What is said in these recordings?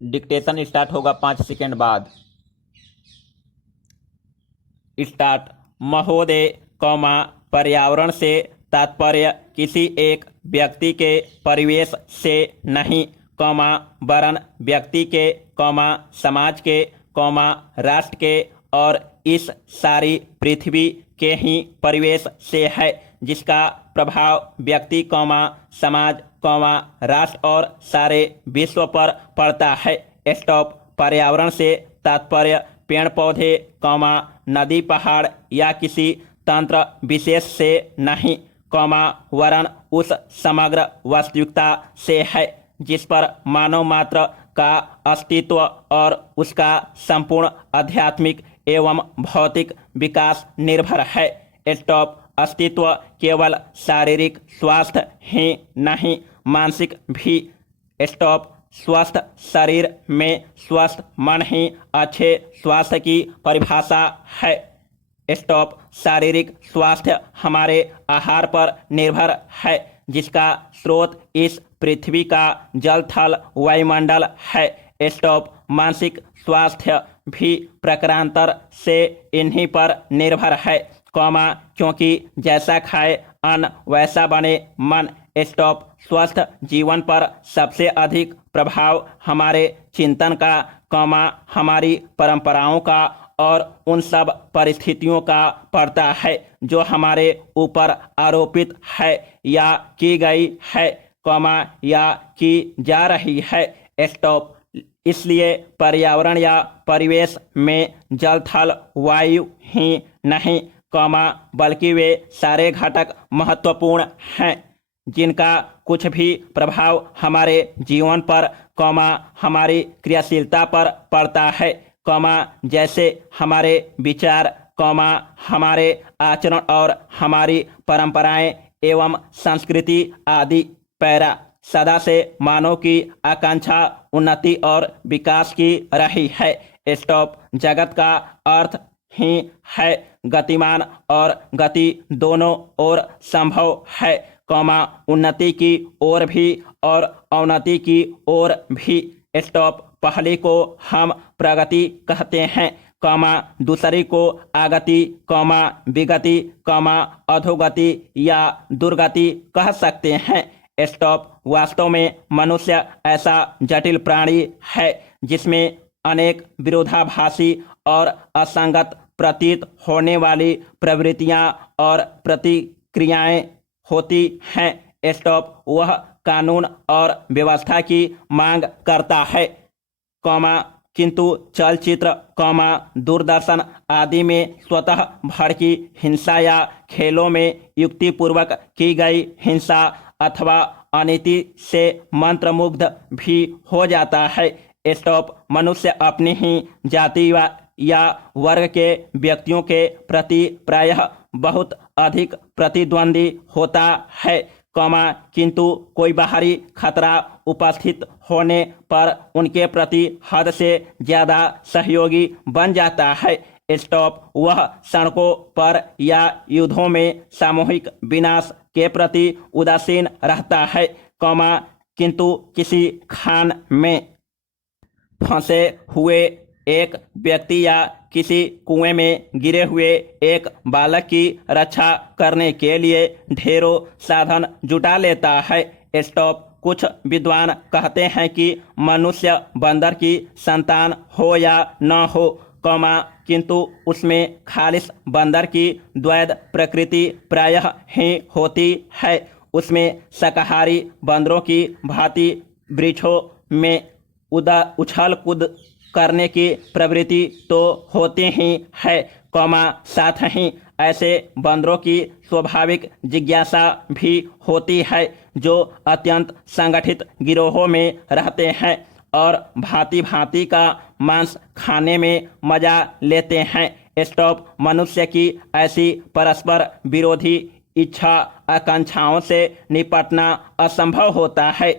Dictation start होगा 5 second बाद। Start. महोदय, पर्यावरण से तात्पर्य किसी एक व्यक्ति के परिवेश से नहीं, वरन व्यक्ति के, समाज के, राष्ट्र के और इस सारी पृथ्वी के ही परिवेश से है, जिसका प्रभाव व्यक्ति, समाज, राष्ट्र और सारे विश्व पर पड़ता है। स्टॉप। पर्यावरण से तात्पर्य पेड़ पौधे, नदी पहाड़ या किसी तंत्र विशेष से नहीं, वरन उस समग्र वास्तविकता से है जिस पर मानव मात्र का अस्तित्व और उसका संपूर्ण आध्यात्मिक एवं भौतिक विकास निर्भर है। स्टॉप। अस्तित्व केवल शारीरिक स्वास्थ्य ही नहीं, मानसिक भी। स्टॉप। स्वस्थ शरीर में स्वस्थ मन ही अच्छे स्वास्थ्य की परिभाषा है। स्टॉप। शारीरिक स्वास्थ्य हमारे आहार पर निर्भर है, जिसका स्रोत इस पृथ्वी का जल थल वायुमंडल है। स्टॉप। मानसिक स्वास्थ्य भी प्रकारांतर से इन्हीं पर निर्भर है, क्योंकि जैसा खाए अन्न वैसा बने मन। स्टॉप। स्वस्थ जीवन पर सबसे अधिक प्रभाव हमारे चिंतन का, हमारी परंपराओं का और उन सब परिस्थितियों का पड़ता है जो हमारे ऊपर आरोपित है या की गई है, या की जा रही है। स्टॉप। इसलिए पर्यावरण या परिवेश में जल थल वायु ही नहीं, बल्कि वे सारे घटक महत्वपूर्ण हैं जिनका कुछ भी प्रभाव हमारे जीवन पर, हमारी क्रियाशीलता पर पड़ता है, जैसे हमारे विचार, हमारे आचरण और हमारी परंपराएं एवं संस्कृति आदि। पैरा। सदा से मानव की आकांक्षा उन्नति और विकास की रही है। स्टॉप। जगत का अर्थ ही है गतिमान और गति दोनों ओर संभव है, उन्नति की ओर भी और अवनति की ओर भी। स्टॉप। पहली को हम प्रगति कहते हैं, दूसरी को आगति, विगति, अधोगति या दुर्गति कह सकते हैं। स्टॉप। वास्तव में मनुष्य ऐसा जटिल प्राणी है जिसमें अनेक विरोधाभासी और असंगत प्रतीत होने वाली प्रवृत्तियां और प्रतिक्रियाएं होती हैं। स्टॉप। वह कानून और व्यवस्था की मांग करता है, किंतु चलचित्र, दूरदर्शन आदि में स्वतः भड़की हिंसा या खेलों में युक्तिपूर्वक की गई हिंसा अथवा अनीति से मंत्रमुग्ध भी हो जाता है। स्टॉप। मनुष्य अपनी ही जाति या वर्ग के व्यक्तियों के प्रति प्रायः बहुत अधिक प्रतिद्वंदी होता है, किंतु कोई बाहरी खतरा उपस्थित होने पर उनके प्रति हद से ज्यादा सहयोगी बन जाता है। स्टॉप। वह सड़कों पर या युद्धों में सामूहिक विनाश के प्रति उदासीन रहता है, किंतु किसी खान में फंसे हुए एक व्यक्ति या किसी कुएं में गिरे हुए एक बालक की रक्षा करने के लिए ढेरों साधन जुटा लेता है। स्टॉप। कुछ विद्वान कहते हैं कि मनुष्य बंदर की संतान हो या न हो, किंतु उसमें खालिस बंदर की द्वैध प्रकृति प्रायः ही होती है। उसमें शाकाहारी बंदरों की भांति वृक्षों में उछल कूद करने की प्रवृत्ति तो होती ही है, साथ ही ऐसे बंदरों की स्वाभाविक जिज्ञासा भी होती है जो अत्यंत संगठित गिरोहों में रहते हैं और भांति भांति का मांस खाने में मजा लेते हैं। स्टॉप। मनुष्य की ऐसी परस्पर विरोधी इच्छा आकांक्षाओं से निपटना असंभव होता है,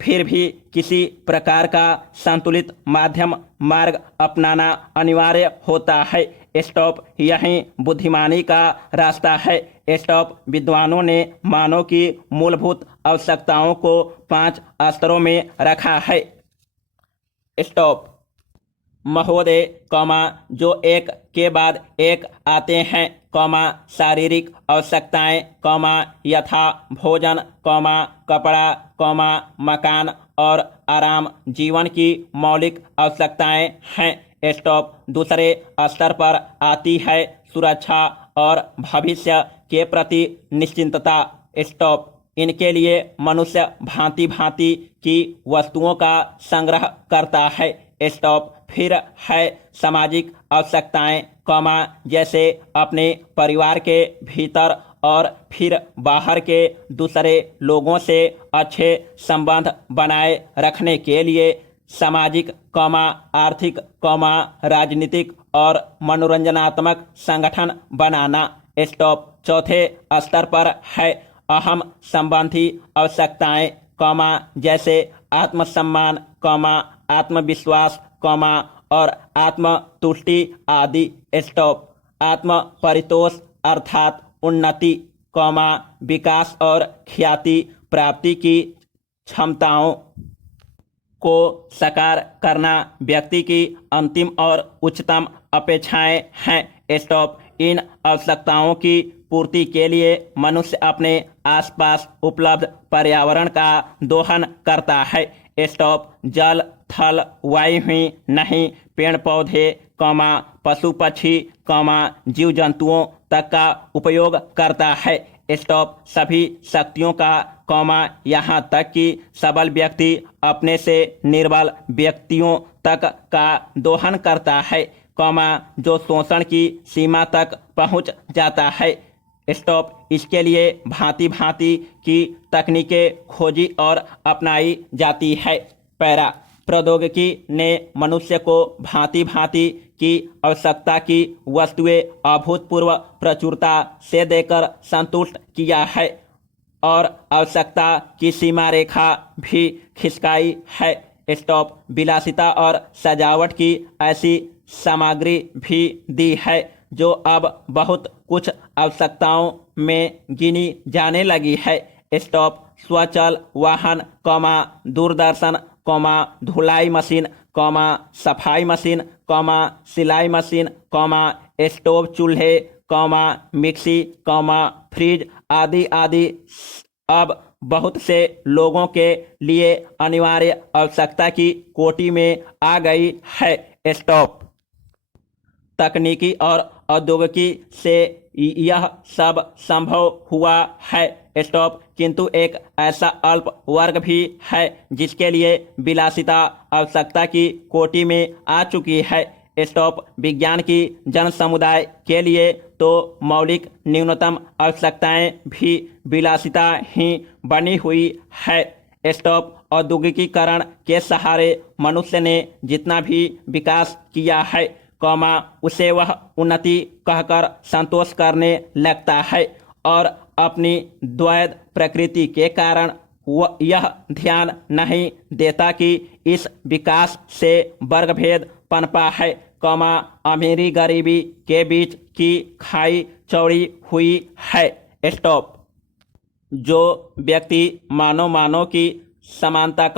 फिर भी किसी प्रकार का संतुलित माध्यम मार्ग अपनाना अनिवार्य होता है। स्टॉप। यही बुद्धिमानी का रास्ता है। स्टॉप। विद्वानों ने मानव की मूलभूत आवश्यकताओं को 5 स्तरों में रखा है। स्टॉप। महोदय, जो एक के बाद एक आते हैं, शारीरिक आवश्यकताएं, यथा भोजन, कपड़ा, मकान और आराम जीवन की मौलिक आवश्यकताएं हैं। स्टॉप। दूसरे स्तर पर आती है सुरक्षा और भविष्य के प्रति निश्चिंतता। स्टॉप। इनके लिए मनुष्य भांति भांति की वस्तुओं का संग्रह करता है। स्टॉप। फिर है सामाजिक आवश्यकताएं, जैसे अपने परिवार के भीतर और फिर बाहर के दूसरे लोगों से अच्छे संबंध बनाए रखने के लिए सामाजिक, आर्थिक, राजनीतिक और मनोरंजनात्मक संगठन बनाना। स्टॉप। चौथे स्तर पर है अहम संबंधी आवश्यकताएं, जैसे आत्मसम्मान, आत्मविश्वास, और आत्मतुष्टि आदि। स्टॉप। आत्म परितोष अर्थात उन्नति, विकास और ख्याति प्राप्ति की क्षमताओं को साकार करना व्यक्ति की अंतिम और उच्चतम अपेक्षाएं हैं। स्टॉप। इन आवश्यकताओं की पूर्ति के लिए मनुष्य अपने आसपास उपलब्ध पर्यावरण का दोहन करता है। स्टॉप। जल, थल, वायु ही नहीं, पेड़ पौधे, पशु पक्षी, जीव जंतुओं तक का उपयोग करता है। स्टॉप। सभी शक्तियों का, यहाँ तक कि सबल व्यक्ति अपने से निर्बल व्यक्तियों तक का दोहन करता है, जो शोषण की सीमा तक पहुंच जाता है। स्टॉप। इसके लिए भांति भांति की तकनीकें खोजी और अपनाई जाती है। पैरा। प्रौद्योगिकी ने मनुष्य को भांति भांति की आवश्यकता की वस्तुएं अभूतपूर्व प्रचुरता से देकर संतुष्ट किया है और आवश्यकता की सीमा रेखा भी खिसकाई है। स्टॉप। विलासिता और सजावट की ऐसी सामग्री भी दी है जो अब बहुत कुछ आवश्यकताओं में गिनी जाने लगी है। स्टॉप। स्वचल वाहन, दूरदर्शन, धुलाई मशीन, सफाई मशीन, सिलाई मशीन, स्टोव चूल्हे, मिक्सी, फ्रिज आदि आदि अब बहुत से लोगों के लिए अनिवार्य आवश्यकता की कोटि में आ गई है। स्टॉप। तकनीकी और औद्योगिकी से यह सब संभव हुआ है। स्टॉप। किंतु एक ऐसा अल्प वर्ग भी है जिसके लिए विलासिता आवश्यकता की कोटि में आ चुकी है। स्टॉप। विज्ञान की जन समुदाय के लिए तो मौलिक न्यूनतम आवश्यकताएं भी विलासिता ही बनी हुई है। स्टॉप। औद्योगिकीकरण के सहारे मनुष्य ने जितना भी विकास किया है, उसे वह उन्नति कहकर संतोष करने लगता है और अपनी द्वैध प्रकृति के कारण वह यह ध्यान नहीं देता कि इस विकास से वर्गभेद पनपा है, अमीरी गरीबी के बीच की खाई चौड़ी हुई है। स्टॉप। जो व्यक्ति मानव की समानता,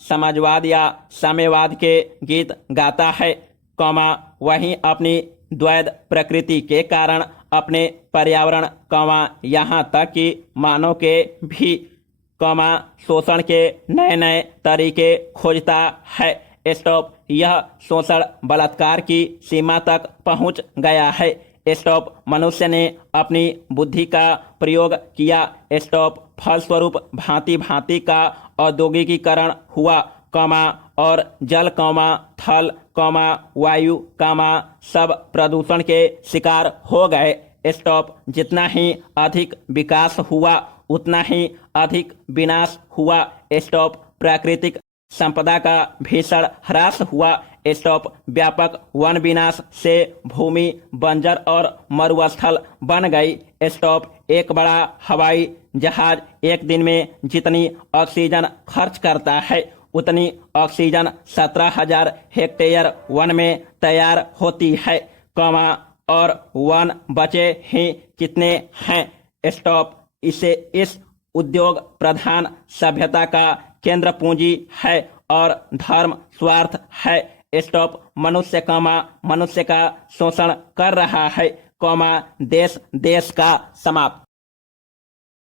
समाजवाद या साम्यवाद के गीत गाता है, वहीं अपनी द्वैध प्रकृति के कारण अपने पर्यावरण, यहाँ तक कि मानव के भी, शोषण के नए नए तरीके खोजता है। स्टॉप। यह शोषण बलात्कार की सीमा तक पहुंच गया है। स्टॉप। मनुष्य ने अपनी बुद्धि का प्रयोग किया। स्टॉप। फलस्वरूप भांति भांति का औद्योगिकीकरण हुआ, और जल, थल, वायु, सब प्रदूषण के शिकार हो गए। स्टॉप। जितना ही अधिक विकास हुआ उतना ही अधिक विनाश हुआ। स्टॉप। प्राकृतिक संपदा का भीषण ह्रास हुआ। स्टॉप। व्यापक वन विनाश से भूमि बंजर और मरुस्थल बन गई। स्टॉप। एक बड़ा हवाई जहाज एक दिन में जितनी ऑक्सीजन खर्च करता है उतनी ऑक्सीजन 17,000 हेक्टेयर वन में तैयार होती है, और वन बचे ही कितने हैं। स्टॉप। इस उद्योग प्रधान सभ्यता का केंद्र पूंजी है और धर्म स्वार्थ है। स्टॉप मनुष्य मनुष्य का शोषण कर रहा है, देश का समाप्त।